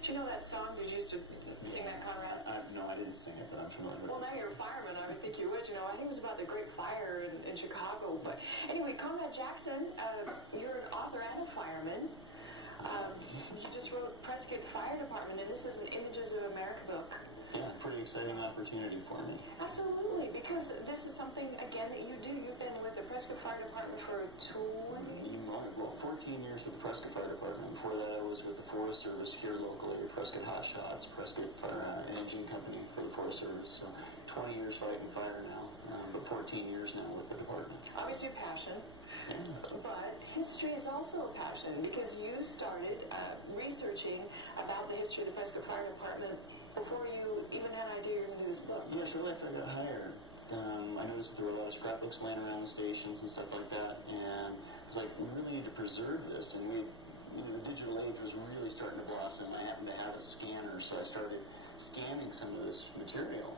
Do you know that song? Did you used to sing that, Conrad? No, I didn't sing it, but I'm familiar with it. Well, now you're a fireman. I would think you would. You know, I think it was about the Great Fire in Chicago. But anyway, Conrad Jackson, you're an author and a fireman. You just wrote Prescott Fire Department, and this is an Images of America book. Yeah, pretty exciting opportunity for me. Absolutely, because this is something, again, that you do. You've been with the Prescott Fire Department for 14 years with the Prescott Fire Department. Before that, I was with the Forest Service here locally, Prescott Hot Shots, Prescott Fire Engine Company for the Forest Service. So 20 years fighting fire now, but 14 years now with the department. Obviously a passion. Yeah. But history is also a passion, because you started researching about the history of the Prescott Fire Department before you even had an idea you're going to do this book. Yeah, shortly after I got hired, I noticed that there were a lot of scrapbooks laying around the stations and stuff like that, and I was like, we really need to preserve this. And the digital age was really starting to blossom. I happened to have a scanner, so I started scanning some of this material.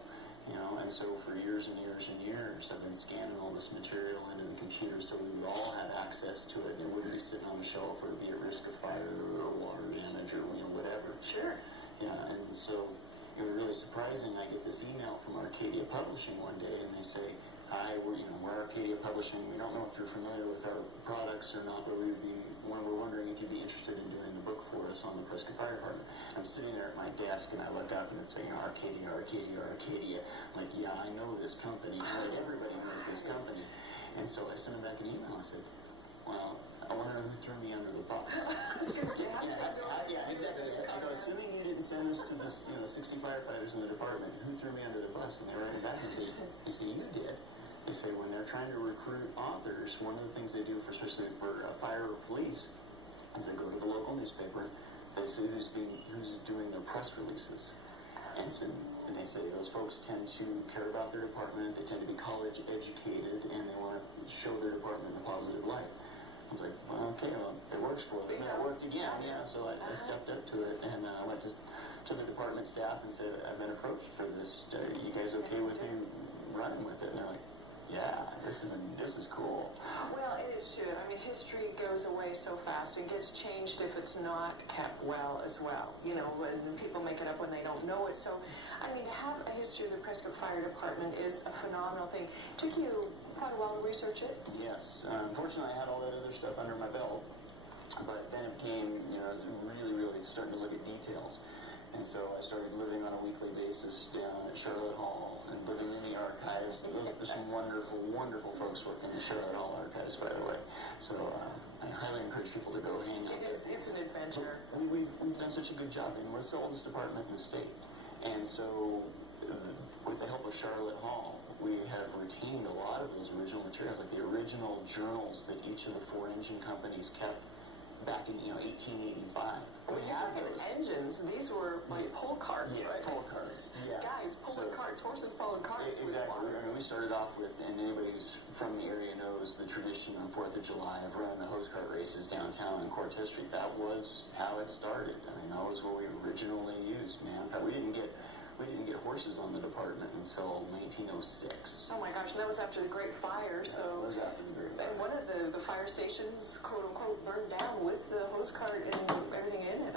And so for years and years and years, I've been scanning all this material into the computer, so we all had access to it, and it wouldn't be sitting on the shelf or be at risk of fire or water damage or whatever. Sure. Yeah, and so it was really surprising. I get this email from Arcadia Publishing one day, and they say, "Hi, we're Arcadia Publishing. We don't know if you're familiar with our products or not, but we're wondering if you'd be interested in doing the book for us on the Prescott Fire Department." I'm sitting there at my desk, and I look up, and it's saying Arcadia, Arcadia, Arcadia. I'm like, yeah, I know this company. Like, everybody knows this company. And so I sent them back an email. I said, well, I wonder who threw me under the bus. Yeah, exactly. I go, assuming you didn't send us to this, 60 firefighters in the department, who threw me under the bus? And they wrote it back and say, you did. They say when they're trying to recruit authors, one of the things they do, especially for fire or police, is they go to the local newspaper, they see who's doing their press releases. And they say those folks tend to care about their department, they tend to be college educated, and they want to show their department in a positive light. I was like, well, okay, it works for them. Yeah, it worked again, yeah. So I stepped up to it, and I went to the department staff and said, I've been approached for this. Are you guys okay with me running with it? And they're like, yeah, this is cool. Well, it should. I mean, history goes away so fast and gets changed if it's not kept well as well. When people make it up when they don't know it. So, I mean, to have a history of the Prescott Fire Department is a phenomenal thing. Took you quite a while to research it? Yes. Unfortunately, I had all that other stuff under my belt. But then it came, really, really starting to look at details. And so I started living on a weekly basis down at Charlotte Hall and living in the archives. There's some wonderful, wonderful folks working in the Charlotte Hall archives, by the way. So I highly encourage people to go hang out. It's an adventure. We've done such a good job. We're the oldest department in the state. And so with the help of Charlotte Hall, we have retained a lot of those original materials, like the original journals that each of the 4 engine companies kept back in 1885. When you're talking engines, these were like pull carts, right? Pull carts. Yeah. Guys pulling carts, horses pulling carts. Exactly. We started off with, and anybody who's from the area knows the tradition on 4th of July of running the hose cart races downtown in Cortez Street. That was how it started. I mean, that was what we originally used, man. But we didn't get horses on the department until 1906. Oh my gosh, and that was after the Great Fire. So that was after the Great Fire. And one of the fire stations, quote unquote, burned down with the hose cart and everything in it.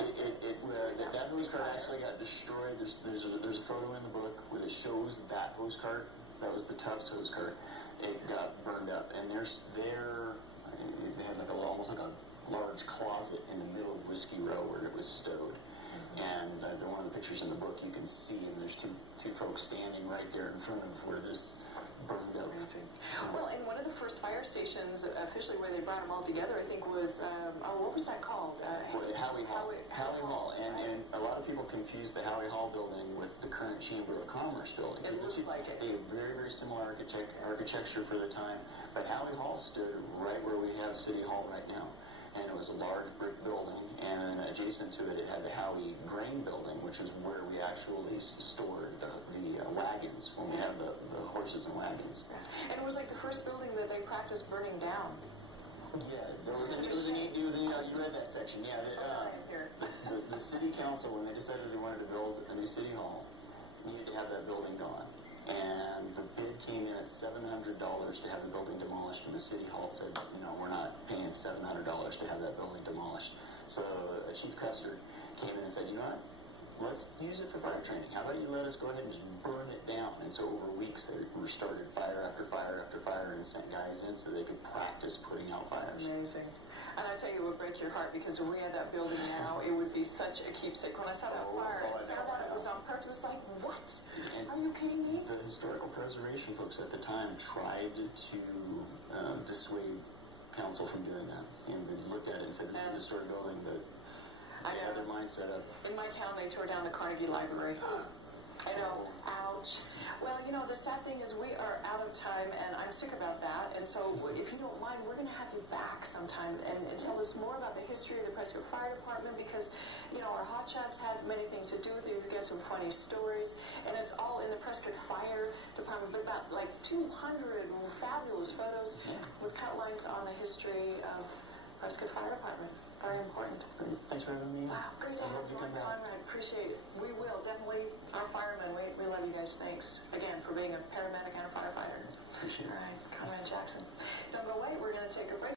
That hose cart actually got destroyed. There's a photo in the book where it shows that hose cart. That was the Tufts hose cart. It got burned up, and they had almost like a large closet in the middle of Whiskey Row where it was stowed. And one of the pictures in the book, you can see, and there's two folks standing right there in front of where this burned up. Amazing. Well, and one of the first fire stations, officially where they brought them all together, I think was, what was that called? Howie Hall. And a lot of people confuse the Howie Hall building with the current Chamber of Commerce building. It looks like it. They have very, very similar architecture for the time. But Howie Hall stood right where we have City Hall right now. And it was a large brick building, and adjacent to it, it had the Howie Grain Building, which is where we actually stored the wagons, when we had the horses and wagons. And it was like the first building that they practiced burning down. Yeah, you read that section, yeah. The city council, when they decided they wanted to build a new city hall, needed to have that building gone. And the bid came in at $700 to have the building demolished, and the city hall said, we're not paying $700 to have that building demolished. So Chief Custer came in and said, let's use it for fire training. How about you let us go ahead and just burn it down? And so over weeks, they restarted fire after fire after fire and sent guys in so they could practice putting out fires. Amazing. And I tell you, it would break your heart because if we had that building now, it would be such a keepsake. When I saw that fire, I found out it was on purpose. It's like, what? Are you kidding me? The historical preservation folks at the time tried to dissuade council from doing that. And they looked at it and said, this is a historic building, but they had their mindset of... In my town, they tore down the Carnegie Library. I know, ouch. Well, you know, the sad thing is we are out of time, and I'm sick about that. And so, if you don't mind, we're going to have you back sometime and tell us more about the history of the Prescott Fire Department because, you know, our hotshots had many things to do with it. We've got some funny stories, and it's all in the Prescott Fire Department. But about like 200 fabulous photos with cut lines on the history of Prescott Fire Department. Very important. Thanks for having me. Wow, great to have you on, Conrad. Appreciate it. We will, definitely. Our firemen, we love you guys. Thanks again for being a paramedic and a firefighter. Appreciate it. All right, Conrad Jackson. Don't go away. We're going to take a break.